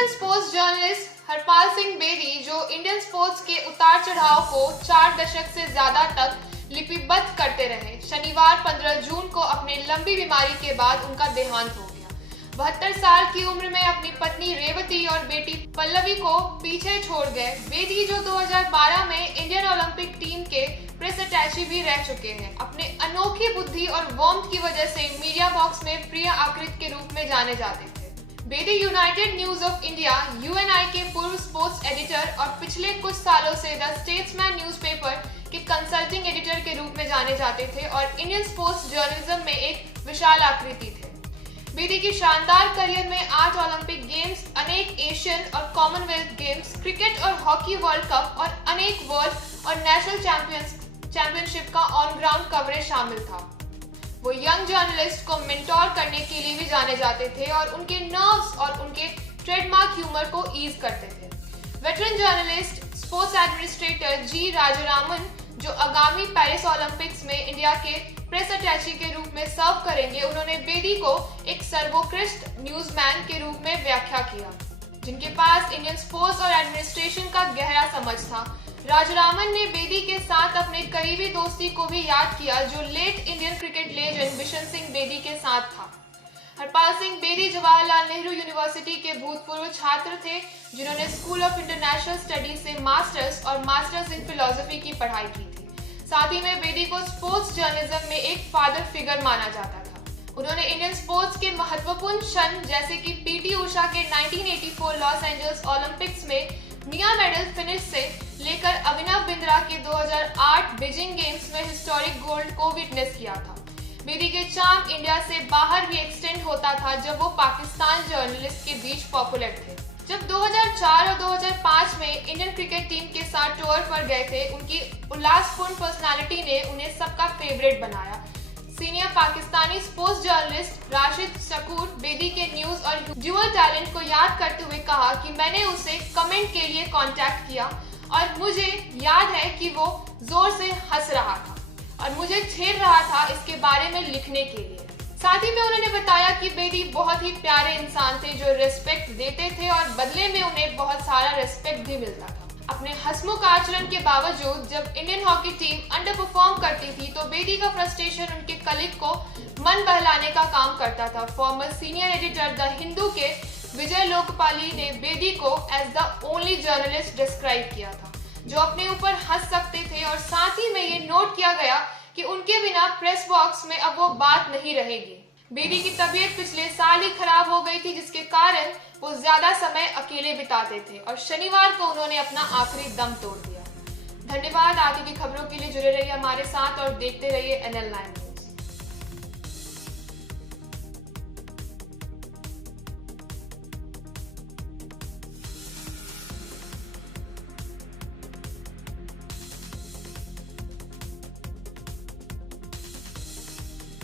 Veteran sports journalist Harpal Singh Bedi, जो Indian sports के उतार चढ़ाव को 4 दशक से ज्यादा तक लिपिबद्ध करते रहे, शनिवार 15 जून को अपने लंबी बीमारी के बाद उनका देहांत हो गया। 72 साल की उम्र में अपनी पत्नी रेवती और बेटी पल्लवी को पीछे छोड़ गए बेदी, जो 2012 में इंडियन ओलंपिक टीम के प्रेस अटैची भी रह चुके हैं, अपने अनोखी बुद्धि और वार्मथ की वजह से मीडिया बॉक्स में प्रिय आकृति के रूप में जाने जाते थे। Bedi United news of India (UNI) के पूर्व स्पोर्ट्स एडिटर और पिछले कुछ सालों से द स्टेट्समैन न्यूज़पेपर के कंसल्टिंग एडिटर के रूप में जाने जाते थे और इंडियन स्पोर्ट्स जर्नलिज्म में एक विशाल आकृति थे। बेदी की शानदार करियर में 8 ओलंपिक गेम्स, अनेक एशियन और कॉमनवेल्थ गेम्स, क्रिकेट और हॉकी वर्ल्ड कप और अनेक वर्ल्ड और नेशनल चैंपियनशिप का ऑन ग्राउंड कवरेज शामिल था। वो यंग जर्नलिस्ट को मेंटोर करने के लिए भी जाने जाते थे और उनके नर्व्स और उनके ट्रेडमार्क ह्यूमर को ईज करते थे। वेटरन जर्नलिस्ट, स्पोर्ट्स एडमिनिस्ट्रेटर जी राजारामन, जो आगामी पेरिस ओलंपिक्स में इंडिया के प्रेस अटैची के रूप में सर्व करेंगे, उन्होंने बेदी को एक सर्वोत्कृष्ट न्यूज़मैन के रूप में व्याख्या किया, जिनके पास इंडियन स्पोर्ट्स और एडमिनिस्ट्रेशन का गहरा समझ था। राजारामन ने बेदी के साथ अपने करीबी दोस्ती को भी याद किया, जो late Indian cricket legend Bishan Singh Bedi के साथ था। हरपाल सिंह बेदी जवाहरलाल नेहरू यूनिवर्सिटी के भूतपूर्व छात्र थे, जिन्होंने स्कूल ऑफ इंटरनेशनल स्टडीज से मास्टर्स और मास्टर्स इन फिलॉसफी की पढ़ाई की थी। साथ ही में बेदी को स्पोर्ट्स जर्नलिज्म में एक फादर फिगर माना जाता था। उन्होंने इंडियन स्पोर्ट्स के महत्वपूर्ण क्षण जैसे कि पीटी उषा के 1984 लॉस एंजल्स ओलंपिक्स में मिया मेडल फिनिश से लेकर अभिनव बिंद्रा के 2008 बीजिंग गेम्स में हिस्टोरिक गोल्ड को विटनेस किया था। बेदी के चार्म इंडिया से बाहर भी एक्सटेंड होता था, जब वो पाकिस्तान जर्नलिस्ट के बीच पॉपुलर थे। जब 2004 और 2005 में इंडियन क्रिकेट टीम के साथ टूर पर गए थे, उनकी उल्लासपूर्ण पर्सनालिटी ने उन्हें सबका फेवरेट बनाया। Senior Pakistani sports journalist Rashid Shakoor Bedi के न्यूज और ड्यूअल टैलेंट को याद करते हुए कहा कि मैंने उसे कमेंट के लिए कांटेक्ट किया और मुझे याद है कि वो जोर से हंस रहा था और मुझे छेड़ रहा था इसके बारे में लिखने के लिए। साथ ही में उन्होंने बताया कि बेदी बहुत ही प्यारे इंसान थे, जो रिस्पेक्ट देते थे और बदले में उन्हें बहुत सारा रिस्पेक्ट भी मिलता था। अपने हंसमुख आचरण के बावजूद जब Indian hockey team under perform करती थी, तो बेदी का फ्रस्ट्रेशन उनके कलीग को मन बहलाने का काम करता था। Former senior editor the Hindu के विजय लोकपाली ने बेदी को as the only journalist describe किया था, जो अपने ऊपर हंस सकते थे, और साथ ही में ये नोट किया गया कि उनके बिना प्रेस बॉक्स में अब वो बात नहीं रहेगी। बेदी की तबीयत पिछले साल ही खराब हो गई थी, जिसके कारण वो ज्यादा समय अकेले बिताते थे और शनिवार को उन्होंने अपना आखिरी दम तोड़ दिया। धन्यवाद। आगे की खबरों के लिए जुड़े रहिए हमारे साथ और देखते रहिए NL9 न्यूज़।